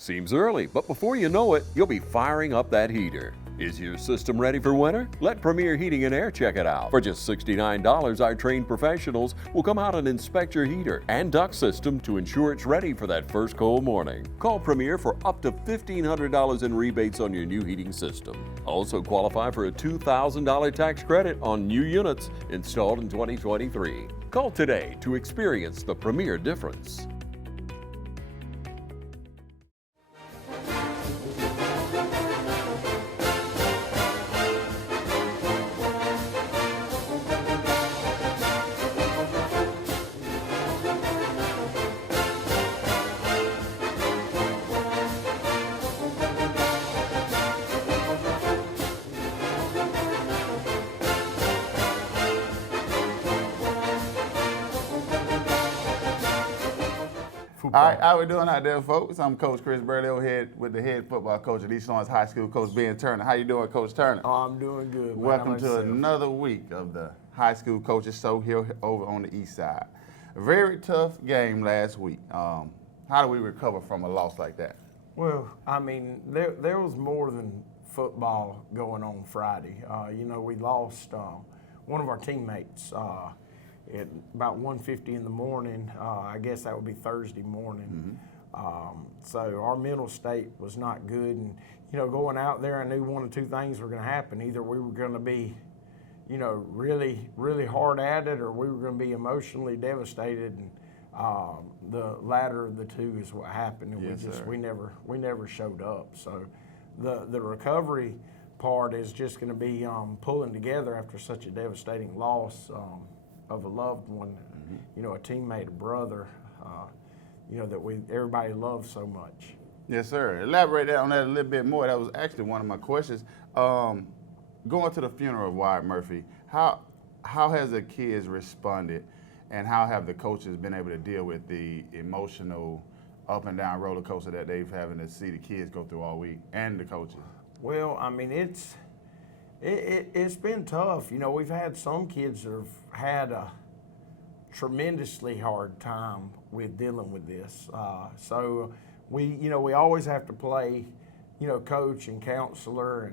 Seems early, but before you know it, you'll be firing up that heater. Is your system ready for winter? Let Premier Heating and Air check it out. For just $69, our trained professionals will come out and inspect your heater and duct system to ensure it's ready for that first cold morning. Call Premier for up to $1,500 in rebates on your new heating system. Also qualify for a $2,000 tax credit on new units installed in 2023. Call today to experience the Premier difference. All right, how we doing out there, folks? I'm Coach Chris Burley over here with the head football coach at East Lawrence High School, Coach Ben Turner. How you doing, Coach Turner? Oh, I'm doing good, man. Welcome to another week of the High School Coaches Show here over on the East Side. A very tough game last week. How do we recover from a loss like that? Well, I mean, there was more than football going on Friday. We lost one of our teammates at about 1:50 in the morning. I guess that would be Thursday morning. So our mental state was not good. And, going out there, I knew one of two things were going to happen. Either we were going to be, really, really hard at it, or we were going to be emotionally devastated. And the latter of the two is what happened. And Yes, we never showed up. So the recovery part is just going to be pulling together after such a devastating loss of a loved one, a teammate, a brother, that everybody loves so much. Yes, sir. Elaborate on that a little bit more. That was actually one of my questions. Going to the funeral of Wyatt Murphy, how has the kids responded, and how have the coaches been able to deal with the emotional up and down roller coaster that they've having to see the kids go through all week, and the coaches? Well, I mean, it's been tough. We've had some kids that have had a tremendously hard time with dealing with this. So we always have to play, coach and counselor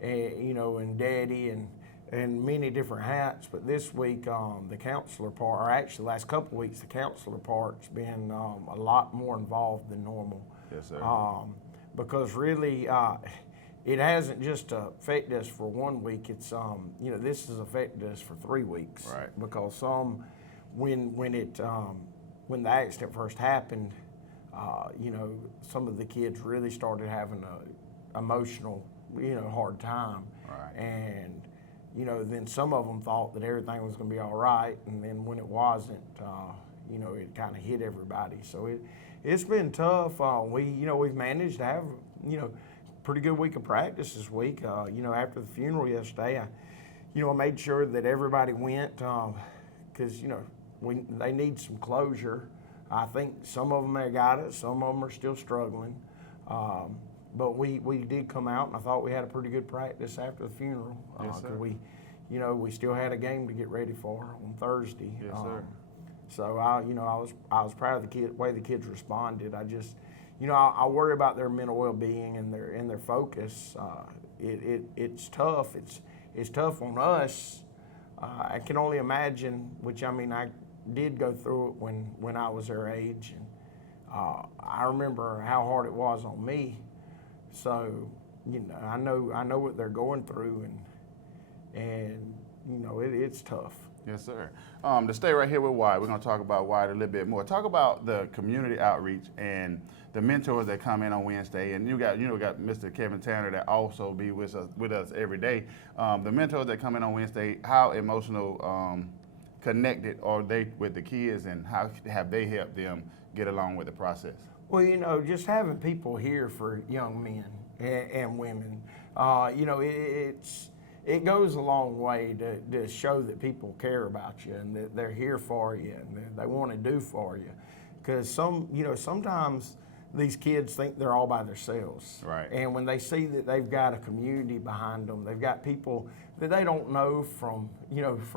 and daddy and many different hats. But this week, the counselor part, or actually last couple of weeks, the counselor part's been a lot more involved than normal. Yes, sir. Because really, it hasn't just affected us for 1 week. It's this has affected us for 3 weeks. Right. Because when the accident first happened, some of the kids really started having a emotional, hard time. Right. And then some of them thought that everything was going to be all right, and then when it wasn't, it kind of hit everybody. So it's been tough. We've managed to have pretty good week of practice this week. After the funeral yesterday, I made sure that everybody went because they need some closure. I think some of them have got it, some of them are still struggling. But we did come out, and I thought we had a pretty good practice after the funeral. Yes, sir. We still had a game to get ready for on Thursday. Yes, sir. So I was proud of the way the kids responded. I just, I worry about their mental well-being and their focus. It's tough. It's tough on us. I can only imagine, which I did go through it when I was their age, and I remember how hard it was on me. So I know what they're going through, and it's tough. Yes, sir. To stay right here with Wyatt, we're going to talk about Wyatt a little bit more. Talk about the community outreach and the mentors that come in on Wednesday, and you got Mr. Kevin Tanner that also be with us every day. The mentors that come in on Wednesday, how emotional, connected are they with the kids, and how have they helped them get along with the process? Well, just having people here for young men and women, it goes a long way to show that people care about you and that they're here for you and that they want to do for you. Because sometimes these kids think they're all by themselves. Right. And when they see that they've got a community behind them, they've got people that they don't know from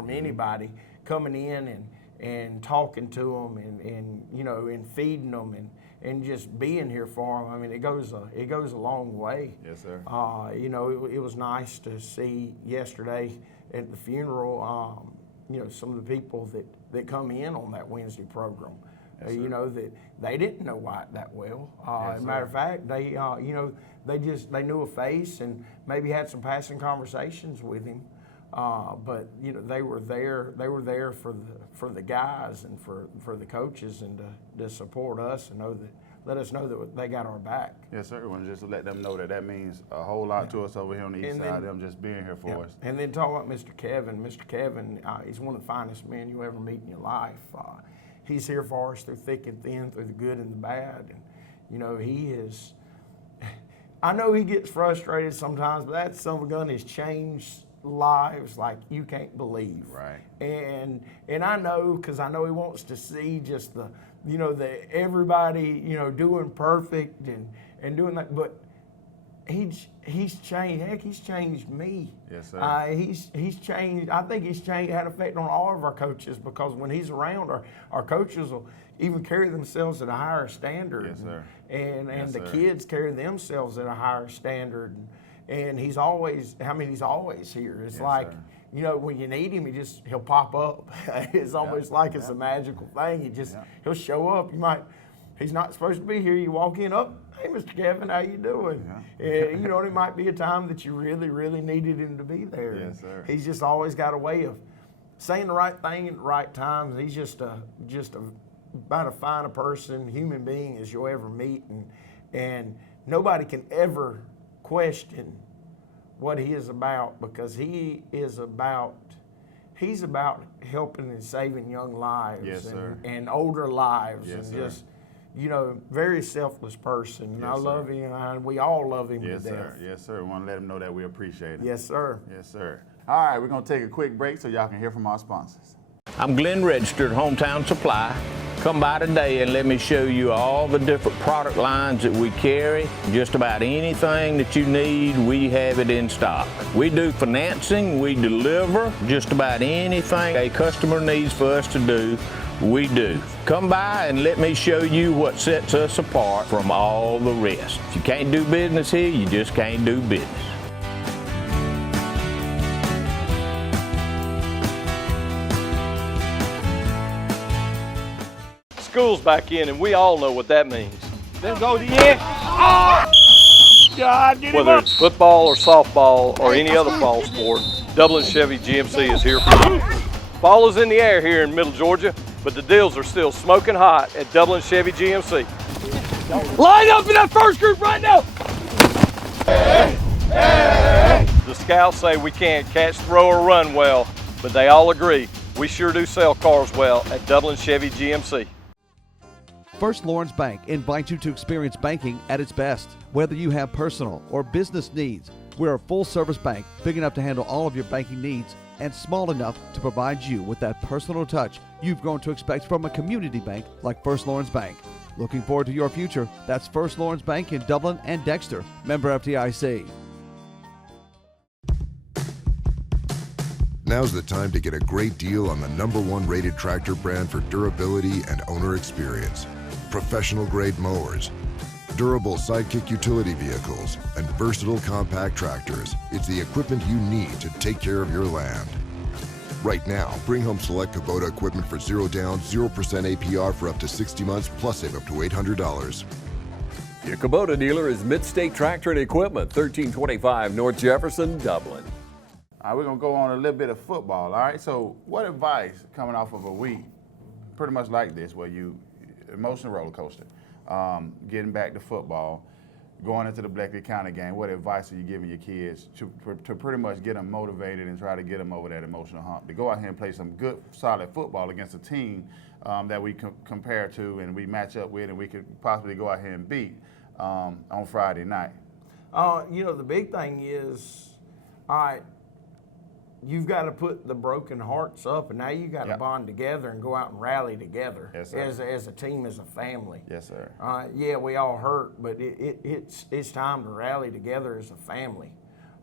anybody coming in and talking to them and feeding them and just being here for them. I mean, it goes a long way. Yes, sir. You know, it was nice to see yesterday at the funeral, you know, some of the people that come in on that Wednesday program. Yes, You know, that they didn't know White that well. Yes, As a matter of fact, they, you know, they knew a face and maybe had some passing conversations with him. But you know, they were there for the guys and for the coaches and to support us and let us know that they got our back. Yes, sir. And just to let them know that means a whole lot to us over here on the east side, them just being here for us. And then talk about Mr. Kevin. Mr. Kevin, he's one of the finest men you'll ever meet in your life. He's here for us through thick and thin, through the good and the bad. And, you know, he is, I know he gets frustrated sometimes, but that son of a gun has changed lives like you can't believe. Right. And I know, because I know he wants to see just the, you know, the everybody, you know, doing perfect and doing that, but he's changed. Heck, he's changed me. Yes, sir. He's changed. I think he's changed, had effect on all of our coaches, because when he's around, our coaches will even carry themselves at a higher standard. Yes, sir. And Yes, the sir. kids carry themselves at a higher standard. And he's always here. It's Yes, like, sir. you know, when you need him, he'll pop up. It's almost like it's a magical thing. He'll show up. He's not supposed to be here. You walk in, hey, Mr. Kevin, how you doing? And, you know, it might be a time that you really, really needed him to be there. Yes, sir. He's just always got a way of saying the right thing at the right times. He's just about as fine a person, human being as you'll ever meet, and nobody can ever question what he is about, because he's about helping and saving young lives. Yes, sir. and older lives. Yes, and sir. just, you know, very selfless person. And Yes, I sir. love him, and we all love him Yes, to death. sir. Yes, sir. We want to let them know that we appreciate it. Yes, sir. Yes, sir. All right, we're going to take a quick break so y'all can hear from our sponsors. I'm Glenn Registered, Hometown Supply. Come by today and let me show you all the different product lines that we carry. Just about anything that you need, we have it in stock. We do financing, we deliver just about anything a customer needs for us to do, we do. Come by and let me show you what sets us apart from all the rest. If you can't do business here, you just can't do business. School's back in, and we all know what that means. Then go to the end. Oh! God, get Whether it's football or softball or any other fall sport, Dublin Chevy GMC is here for you. Fall is in the air here in Middle Georgia, but the deals are still smoking hot at Dublin Chevy GMC. Line up in that first group right now. The scouts say we can't catch, throw, or run well, but they all agree we sure do sell cars well at Dublin Chevy GMC. First Lawrence Bank invites you to experience banking at its best. Whether you have personal or business needs, we're a full-service bank, big enough to handle all of your banking needs and small enough to provide you with that personal touch you've grown to expect from a community bank like First Lawrence Bank. Looking forward to your future? That's First Lawrence Bank in Dublin and Dexter. Member FDIC. Now's the time to get a great deal on the #1 rated tractor brand for durability and owner experience. Professional grade mowers, durable sidekick utility vehicles, and versatile compact tractors. It's the equipment you need to take care of your land. Right now, bring home select Kubota equipment for 0 down, 0% APR for up to 60 months, plus save up to $800. Your Kubota dealer is Mid-State Tractor and Equipment, 1325 North Jefferson, Dublin. All right, we're going to go on a little bit of football, all right? So what advice coming off of a week pretty much like this, where you, emotional roller coaster, getting back to football, going into the Bleckley County game, what advice are you giving your kids to pretty much get them motivated and try to get them over that emotional hump, to go out here and play some good, solid football against a team that we compare to and we match up with and we could possibly go out here and beat on Friday night? You know, the big thing is, all right, you've got to put the broken hearts up, and now you got to bond together and go out and rally together. Yes, sir. as a team, as a family. Yes, sir. Yeah, we all hurt, but it's time to rally together as a family.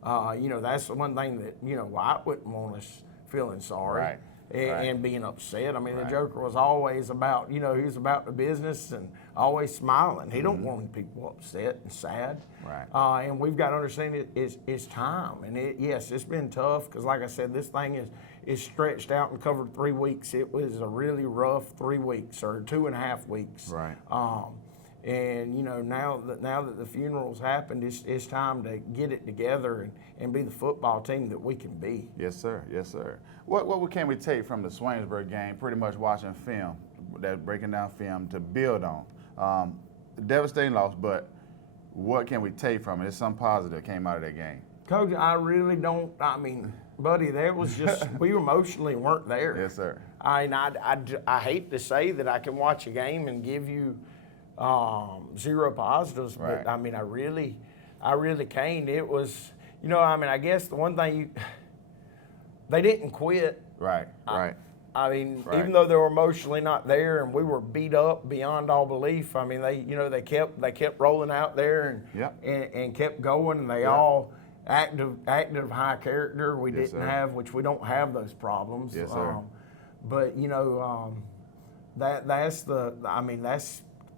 You know, that's the one thing that, you know, I wouldn't want us feeling sorry. Right. and being upset. I mean, the Joker was always about, he was about the business and always smiling. He don't want people upset and sad. Right. And we've got to understand it's time. And yes, it's been tough because, like I said, this thing is stretched out and covered 3 weeks. It was a really rough 3 weeks or 2.5 weeks. Right. And now that the funeral's happened, it's time to get it together and be the football team that we can be. Yes, sir. Yes, sir. What can we take from the Swainsburg game? Pretty much watching film, breaking down film to build on. Devastating loss, but what can we take from it? It's something positive that came out of that game. Coach, I really don't. I mean, buddy, there was just we emotionally weren't there. Yes, sir. I hate to say that I can watch a game and give you 0 positives, Right. but I mean, I really can't. It was, I guess the one thing they didn't quit. Right. Right. I mean, Right. even though they were emotionally not there and we were beat up beyond all belief, I mean, they kept rolling out there and kept going, and they all active, high character. We Yes, didn't sir. have, which we don't have those problems. Yes, sir. But that's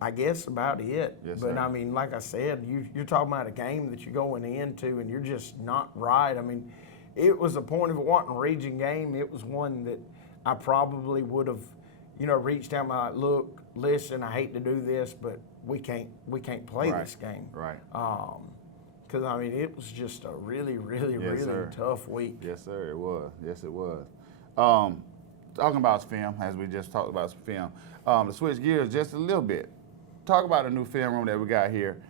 I guess about it. Yes, but sir. I mean, like I said, you're talking about a game that you're going into and you're just not right. I mean, it was a point of it wasn't a region game. It was one that I probably would have, reached out my look, listen, I hate to do this, but we can't play Right. this game. Right. Because I mean, it was just a really, really, Yes, really sir. tough week. Yes, sir. It was. Yes, it was. Talking about film, as we just talked about film, to switch gears just a little bit. Talk about the new film room that we got here.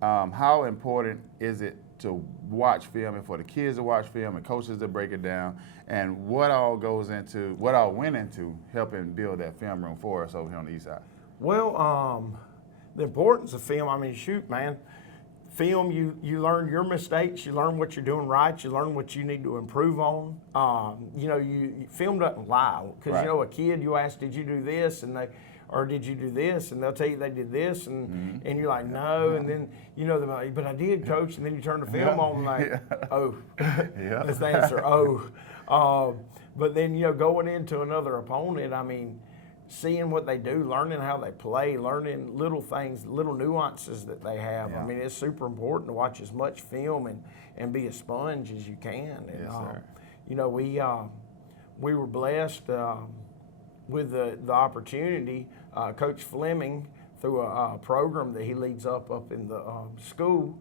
How important is it to watch film and for the kids to watch film and coaches to break it down, and what all went into helping build that film room for us over here on the east side? Well, the importance of film, I mean, shoot, man. Film, you learn your mistakes, you learn what you're doing right, you learn what you need to improve on. Film doesn't lie. Because, Right. a kid, you ask, did you do this? Or did you do this? And they'll tell you they did this, and you're like, no. And then, they're like, but I did, Coach. And then you turn the film on and like, oh. Yeah. That's the answer, oh. But then, going into another opponent, I mean, seeing what they do, learning how they play, learning little things, little nuances that they have. Yeah. I mean, it's super important to watch as much film and be a sponge as you can. And, Yes, sir. we were blessed with the opportunity. Coach Fleming, through a program that he leads up in the school,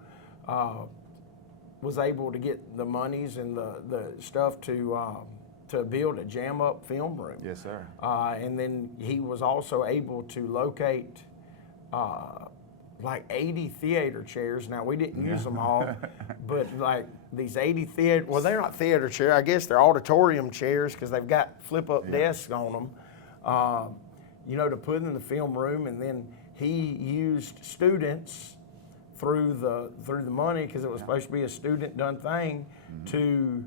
was able to get the monies and the stuff to build a jam-up film room. Yes, sir. And then he was also able to locate like 80 theater chairs. Now, we didn't use them all, but like these 80 theater, well, they're not theater chairs. I guess they're auditorium chairs because they've got flip-up desks on them, to put in the film room. And then he used students through the money, because it was supposed to be a student-done thing, to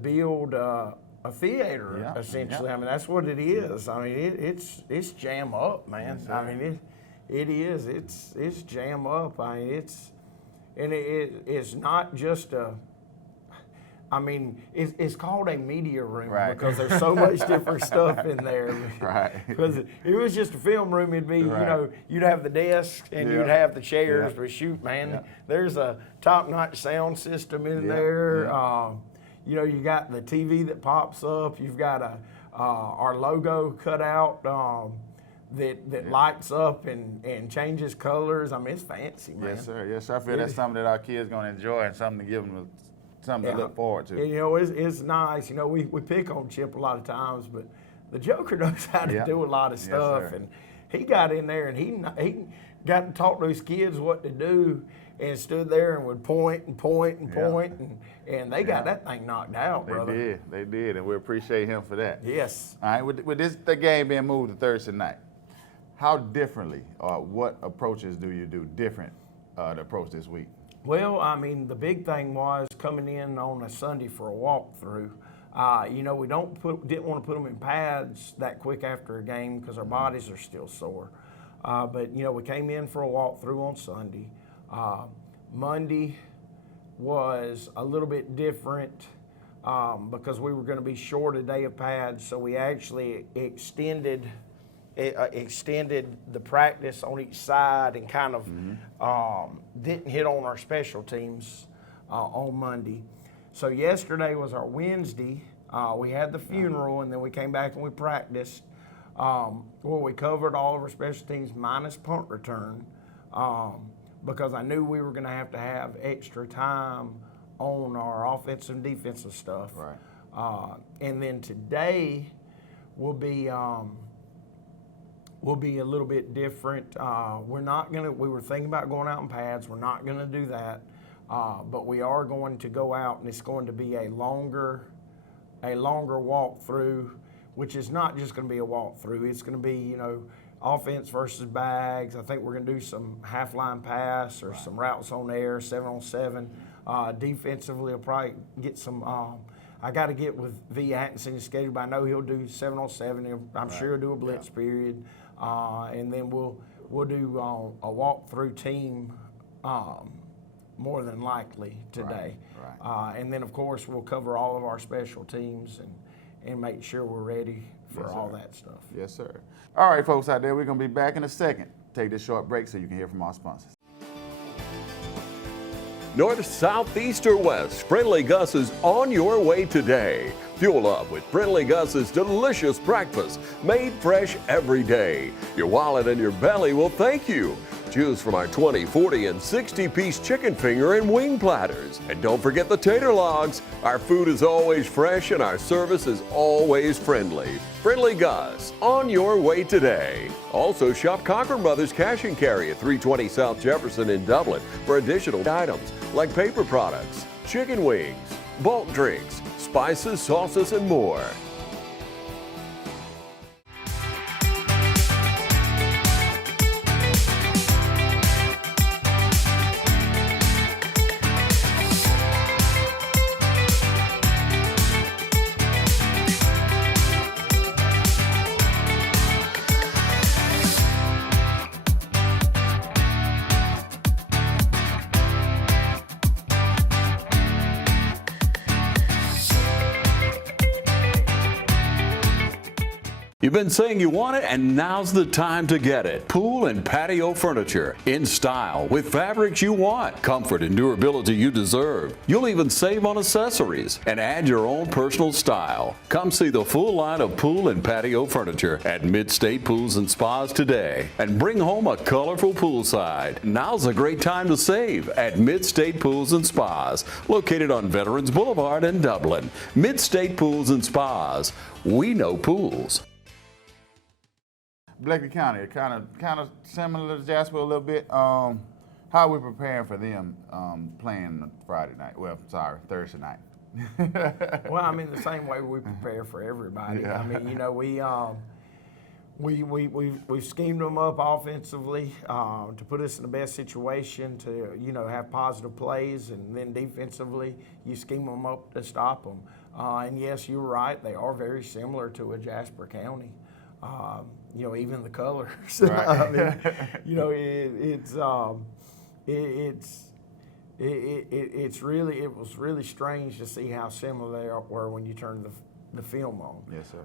build a theater, essentially. I mean, that's what it is. I mean, it's jam up, man. Yes, I mean, it is. It's jam up. I mean, it's not just a. I mean, it's called a media room, Right. because there's so much different stuff in there. Right. Because if it was just a film room, it'd be, Right. you'd have the desk and Yeah. you'd have the chairs. Yeah. But shoot, man, Yeah. there's a top-notch sound system in Yeah. there. Yeah. You got the TV that pops up. You've got our logo cut out that lights up and changes colors. I mean, it's fancy, man. Yes, sir. Yes, sir. I feel that's something that our kids going to enjoy and something to give them something to look forward to. And, it's nice. We pick on Chip a lot of times, but the Joker knows how to do a lot of Yes, stuff. sir. And he got in there and he got to talk to those kids what to do, and stood there and would point and point and point, and they got that thing knocked out, brother. They did, and we appreciate him for that. Yes. All right, with the game being moved to Thursday night, how differently or what approaches do you do different to approach this week? Well, I mean, the big thing was coming in on a Sunday for a walkthrough. We didn't want to put them in pads that quick after a game because our bodies are still sore. But we came in for a walkthrough on Sunday. Monday was a little bit different. because we were going to be short a day of pads, so we actually extended the practice on each side and kind of didn't hit on our special teams on Monday. So yesterday was our Wednesday. We had the funeral, and then we came back and we practiced. Well, we covered all of our special teams minus punt return because I knew we were going to have extra time on our offensive and defensive stuff. Right. And then today will be a little bit different. We were thinking about going out in pads. We're not going to do that, but we are going to go out, and it's going to be a longer walkthrough, which is not just going to be a walkthrough. It's going to be, offense versus bags. I think we're going to do some half line pass or some routes on air, 7-on-7. Defensively, I'll probably get some. I got to get with V. Atkinson's schedule, but I know he'll do 7-on-7. I'm sure he'll do a blitz period, and then we'll do a walkthrough team. More than likely today. Right. And then, of course, we'll cover all of our special teams and make sure we're ready for all that stuff. Yes, sir. All right, folks out there, we're going to be back in a second. Take this short break so you can hear from our sponsors. North, south, east, or west, Friendly Gus is on your way today. Fuel up with Friendly Gus's delicious breakfast, made fresh every day. Your wallet and your belly will thank you. Choose from our 20, 40, and 60-piece chicken finger and wing platters. And don't forget the tater logs. Our food is always fresh and our service is always friendly. Friendly Gus, on your way today. Also shop Cochran Brothers Cash and Carry at 320 South Jefferson in Dublin for additional items like paper products, chicken wings, bulk drinks, spices, sauces, and more. You've been saying you want it, and now's the time to get it. Pool and patio furniture in style with fabrics you want, comfort and durability you deserve. You'll even save on accessories and add your own personal style. Come see the full line of pool and patio furniture at Mid-State Pools and Spas today and bring home a colorful poolside. Now's a great time to save at Mid-State Pools and Spas, located on Veterans Boulevard in Dublin. Mid-State Pools and Spas. We know pools. Bleckley County, kind of similar to Jasper a little bit. How are we preparing for them playing Friday night? Well, sorry, Thursday night. Well, I mean, the same way we prepare for everybody. Yeah. I mean, we've schemed them up offensively to put us in the best situation to, have positive plays, and then defensively, you scheme them up to stop them. And yes, you're right, they are very similar to a Jasper County. Even the colors. Right. I mean, it was really strange to see how similar they were when you turned the film on. Yes, sir.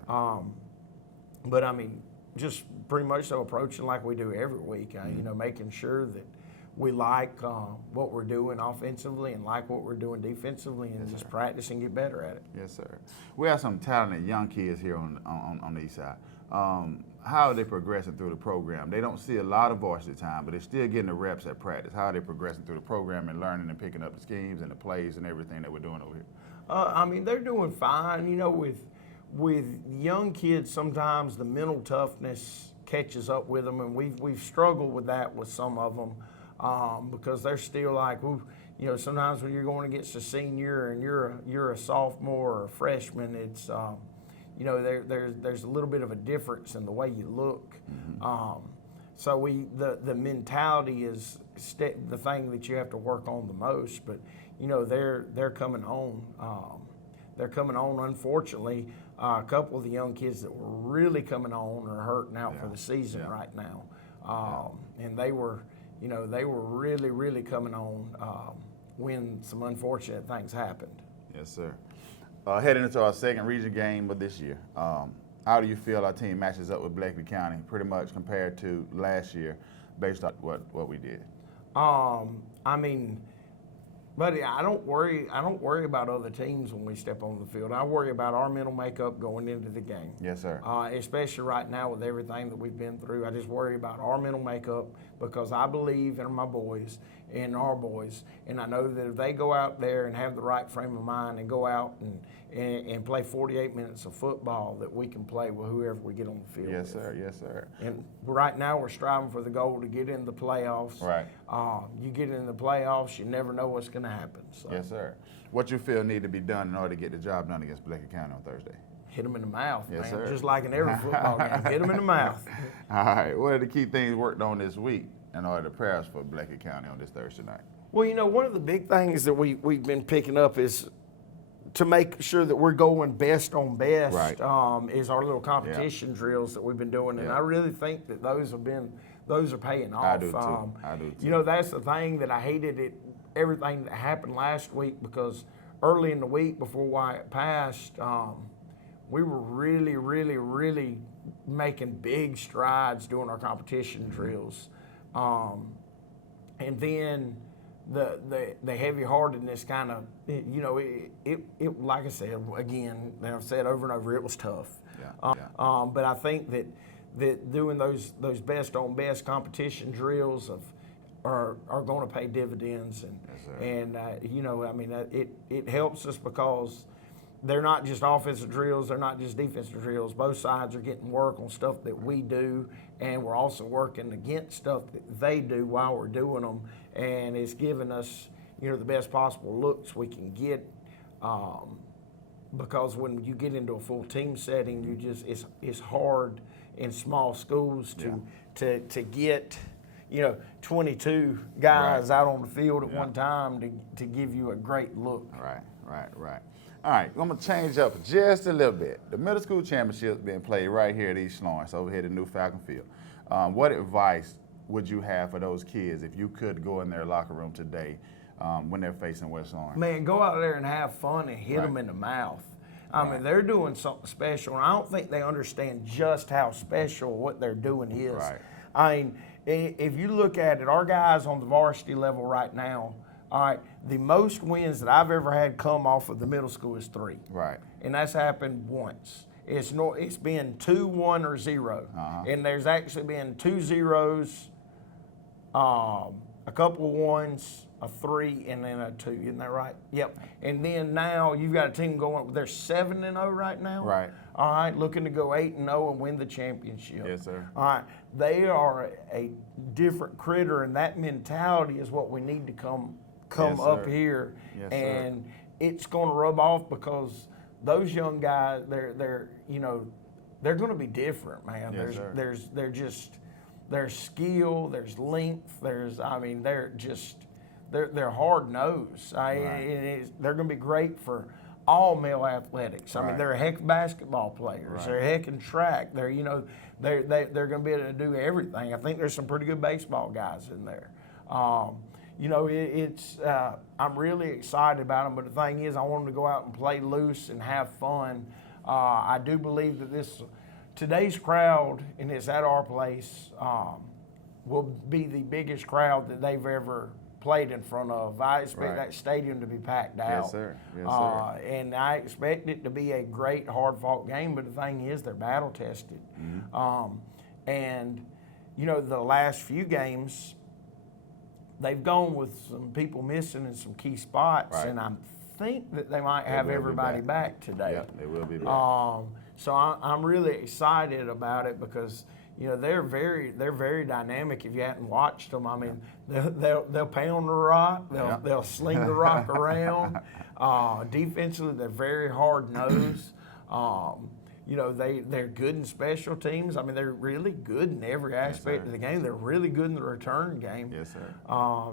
But I mean, just pretty much so approaching like we do every week. Making sure that we like what we're doing offensively and like what we're doing defensively, and just practice and get better at it. Yes, sir. We have some talented young kids here on the east side. How are they progressing through the program? They don't see a lot of varsity time, but they're still getting the reps at practice. How are they progressing through the program and learning and picking up the schemes and the plays and everything that we're doing over here? I mean, they're doing fine. With young kids, sometimes the mental toughness catches up with them, and we've struggled with that with some of them because they're still like, sometimes when you're going against a senior and you're a sophomore or a freshman, it's there's a little bit of a difference in the way you look. Mm-hmm. So the mentality is the thing that you have to work on the most. But they're coming on. They're coming on. Unfortunately, a couple of the young kids that were really coming on are hurting out for the season right now. And they were really, really coming on when some unfortunate things happened. Yes, sir. Heading into our second region game of this year, how do you feel our team matches up with Blakeney County, pretty much compared to last year, based on what we did? I mean, buddy, I don't worry about other teams when we step on the field. I worry about our mental makeup going into the game. Yes, sir. Especially right now with everything that we've been through. I just worry about our mental makeup because I believe in my boys and our boys, and I know that if they go out there and have the right frame of mind and go out and play 48 minutes of football, that we can play with whoever we get on the field. Yes, with. sir. Yes, sir. And right now we're striving for the goal to get in the playoffs. Right. You get in the playoffs, you never know what's going to happen. So. Yes, sir. What you feel need to be done in order to get the job done against Blakeney County on Thursday? Hit them in the mouth, Yes, man. sir. Just like in every football game. Hit them in the mouth. All right. What are the key things worked on this week in order to prepare us for Blakeney County on this Thursday night? Well, you know, one of the big things that we've been picking up is to make sure that we're going best on best. Right. Is our little competition drills that we've been doing, and I really think that those are paying off. I do too. I do too. You know, that's the thing that I hated everything that happened last week, because early in the week before Wyatt passed, we were really, really, really making big strides doing our competition drills, and then the heavy-heartedness kind of, you know, it like I said again, and I've said over and over, it was tough. Yeah. But I think that doing those best on best competition drills are going to pay dividends, and you know, I mean, it helps us because they're not just offensive drills, they're not just defensive drills. Both sides are getting work on stuff that we do, and we're also working against stuff that they do while we're doing them, and it's giving us, you know, the best possible looks we can get. Because when you get into a full team setting, it's hard in small schools to get, you know, 22 guys out on the field at one time to give you a great look. Right. All right, I'm going to change up just a little bit. The middle school championship is being played right here at East Lawrence, over here at New Falcon Field. What advice would you have for those kids if you could go in their locker room today when they're facing West Lawrence? Man, go out there and have fun and hit them in the mouth. I mean, they're doing something special, and I don't think they understand just how special what they're doing is. Right. I mean, if you look at it, our guys on the varsity level right now, all right, the most wins that I've ever had come off of the middle school is 3. Right. And that's happened once. It's been 2, 1, or 0. And there's actually been 2 zeros, a couple of 1s, a 3, and then a 2. Isn't that right? Yep. And then now you've got a team going, they're 7-0 right now. Right. All right, looking to go 8-0 and win the championship. Yes, sir. All right, they are a different critter, and that mentality is what we need to come Yes, up sir. here, Yes, and it's going to rub off because those young guys, they're you know, they're going to be different, man. Yes, sir. There's skill, there's length, they're hard nosed. They're going to be great for all male athletics. I mean, they're a heck of basketball players. They're a heck in track. They're going to be able to do everything. I think there's some pretty good baseball guys in there. You know, I'm really excited about them, but the thing is, I want them to go out and play loose and have fun. I do believe that today's crowd, and it's at our place, will be the biggest crowd that they've ever played in front of. I expect that stadium to be packed out. Yes, sir. Yes, sir. And I expect it to be a great, hard-fought game, but the thing is, they're battle-tested. And, you know, the last few games, they've gone with some people missing in some key spots, and I think that they might have everybody back today. Yeah, they will be back. So I'm really excited about it because, you know, they're very dynamic. If you hadn't watched them, I mean, they'll pound the rock, they'll sling the rock around. Defensively, they're very hard nosed. You know, they're good in special teams. I mean, they're really good in every aspect of the game. They're really good in the return game. Yes, sir.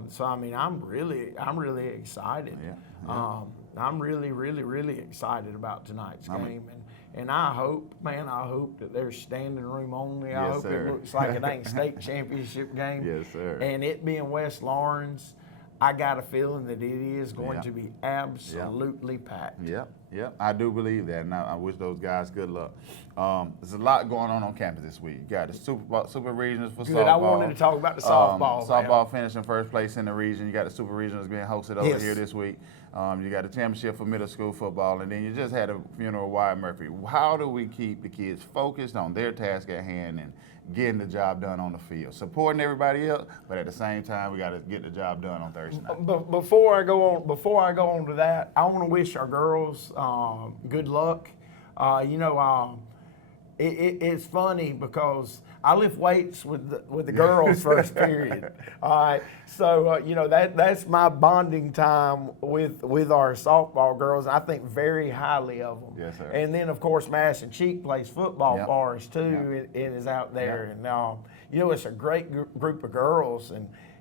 So I mean, I'm really excited. I'm really, really, really excited about tonight's game. And I hope that there's standing room only. I hope it looks like it ain't state championship game. Yes, sir. And it being West Lawrence, I got a feeling that it is going to be absolutely packed. Yep. Yep, I do believe that, and I wish those guys good luck. There's a lot going on campus this week. You got the super regionals for Good. softball. I wanted to talk about the softball. Softball finishing first place in the region. You got the super regionals being hosted over Yes. here this week. You got the championship for middle school football, and then you just had a funeral of Wyatt Murphy. How do we keep the kids focused on their task at hand and getting the job done on the field, supporting everybody else, but at the same time we got to get the job done on Thursday night? But before I go on to that, I want to wish our girls good luck. It's funny because I lift weights with the girls first period. All right, so that's my bonding time with our softball girls. I think very highly of them. Yes, sir. And then of course Mass and Cheek plays football Yep. for us too. Yep. It is out there, Yep. and it's a great group of girls,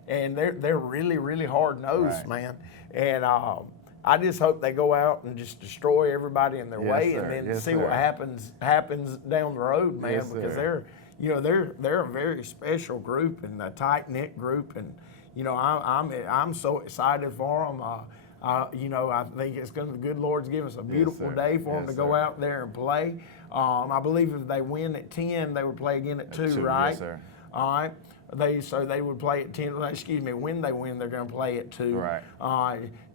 and they're really really hard nosed, Right. man. And I just hope they go out and just destroy everybody in their Yes, way, sir. and then Yes, see sir. what happens down the road, man. Yes, because sir. they're a very special group and a tight knit group, and I'm so excited for them. I think the good Lord's given us a beautiful sir. day for them Yes, to go sir. out there and play. I believe if they win at 10, they would play again at 2, 2, right? yes, sir. All right. They would play at 10. Excuse me. When they win, they're going to play at 2. Right.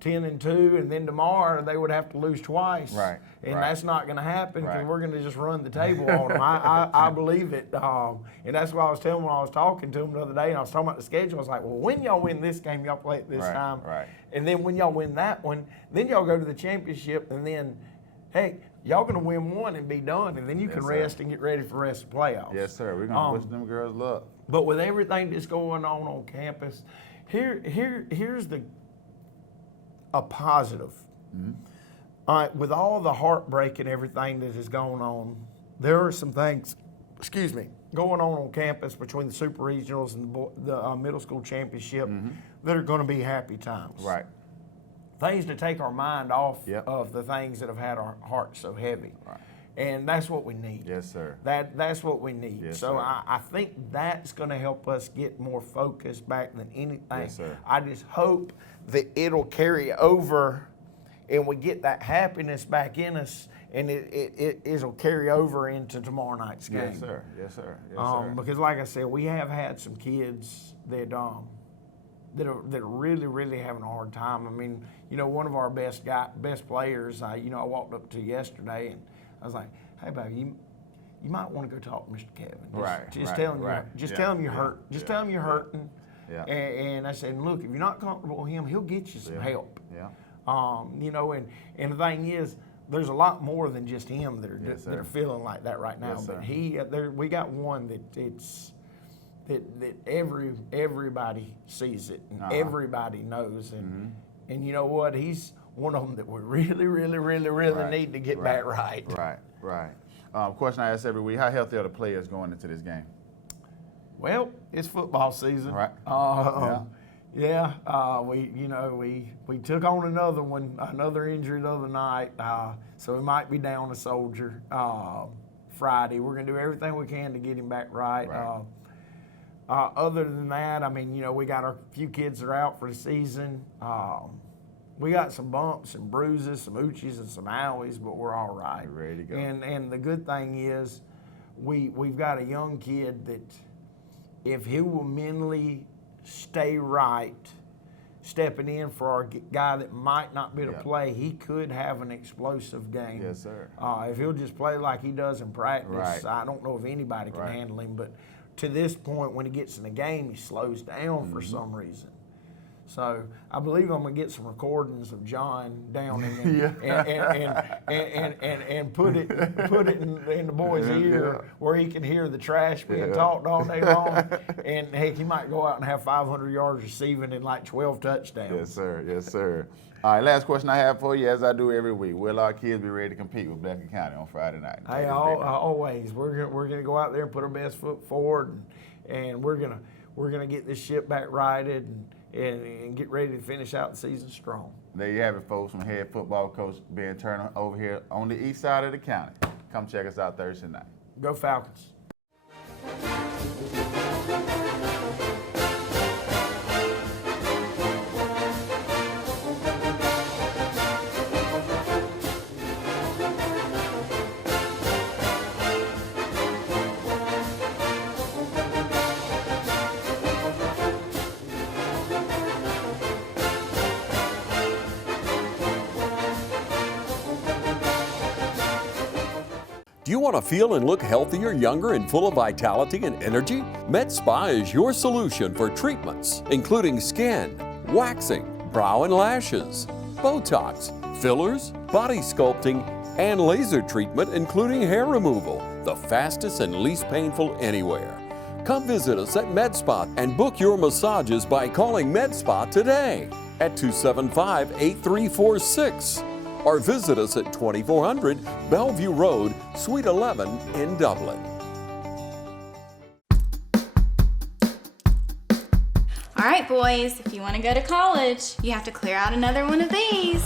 10 and 2, and then tomorrow they would have to lose twice. Right. And Right. that's not going to happen because Right. we're going to just run the table on them. I believe it. And that's what I was telling them when I was talking to them the other day, and I was talking about the schedule. I was like, well, when y'all win this game, y'all play it this Right, time. right. And then when y'all win that one, then y'all go to the championship, and then, heck, y'all going to win one and be done, and then you Yes, can sir. rest and get ready for the rest of the playoffs. Yes, sir. We're gonna wish them girls luck. But with everything that's going on campus, here's a positive. Mm-hmm. All right, with all the heartbreak and everything that is going on, there are some things, going on campus between the super regionals and the middle school championship that are going to be happy times. Mm-hmm. Right. Things to take our mind off Yep. of the things that have had our hearts so heavy. Right. And that's what we need. Yes, sir. That's what we need. Yes, so sir. I think that's going to help us get more focused back than anything. Yes, sir. I just hope that it'll carry over and we get that happiness back in us, and it'll carry over into tomorrow night's game. Yes, sir. Yes, sir. Yes, sir. Because like I said, we have had some kids that are really, really having a hard time. I mean, one of our best players, I walked up to yesterday and I was like, hey, baby, you might want to go talk to Mr. Kevin. Just tell him tell him you're hurt. Just tell him you're hurting. Yeah. And I said, look, if you're not comfortable with him, he'll get you some help. Yeah. And the thing is, there's a lot more than just him that are Yes, that are sir. feeling like that right now. Yes, but we got one that everybody sees it and everybody knows, and you know what? He's one of them that we really, really, really, really Right, need to get back right. Right. Question I ask every week: how healthy are the players going into this game? Well, it's football season. Right. We took on another injury the other night, so we might be down a soldier Friday. We're going to do everything we can to get him back right. Other than that, I mean, we got a few kids that are out for the season. We got some bumps and bruises, some oochies and some owies, but we're all right. We're ready to go. And the good thing is, we've got a young kid that, if he will mentally stay right, stepping in for our guy that might not be able to play, he could have an explosive game. Yes, sir. If he'll just play like he does in practice, Right. I don't know if anybody can Right. handle him, but to this point, when he gets in the game, he slows down for some reason. So I believe I'm gonna get some recordings of John Downing and put it in the boy's ear where he can hear the trash being talked all day long, and heck, he might go out and have 500 yards receiving and like 12 touchdowns. Yes, sir. Yes, sir. All right, last question I have for you, as I do every week: will our kids be ready to compete with Bleckley County on Friday night? Hey, always we're gonna go out there and put our best foot forward, and we're gonna get this ship back righted and get ready to finish out the season strong. There you have it, folks, from head football coach Ben Turner over here on the east side of the county. Come check us out Thursday night. Go Falcons. Do you want to feel and look healthier, younger, and full of vitality and energy? Med Spa is your solution for treatments, including skin, waxing, brow and lashes, Botox, fillers, body sculpting, and laser treatment, including hair removal, the fastest and least painful anywhere. Come visit us at Med Spa and book your massages by calling Med Spa today at 275-8346 or visit us at 2400 Bellevue Road, Suite 11 in Dublin. All right, boys, if you want to go to college, you have to clear out another one of these.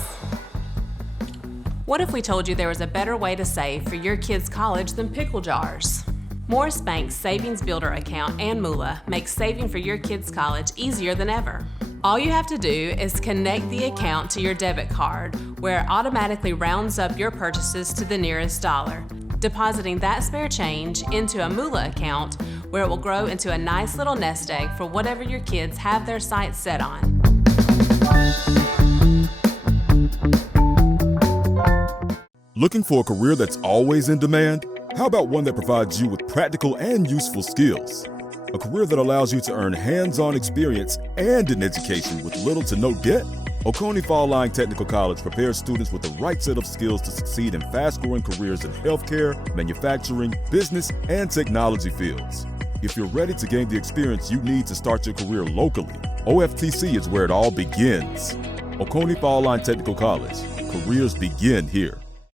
What if we told you there was a better way to save for your kids' college than pickle jars? Morris Bank's Savings Builder account and moolah makes saving for your kids' college easier than ever. All you have to do is connect the account to your debit card, where it automatically rounds up your purchases to the nearest dollar, depositing that spare change into a moolah account where it will grow into a nice little nest egg for whatever your kids have their sights set on. Looking for a career that's always in demand? How about one that provides you with practical and useful skills? A career that allows you to earn hands-on experience and an education with little to no debt? Oconee Fall Line Technical College prepares students with the right set of skills to succeed in fast-growing careers in healthcare, manufacturing, business, and technology fields. If you're ready to gain the experience you need to start your career locally, OFTC is where it all begins. Oconee Fall Line Technical College. Careers begin here.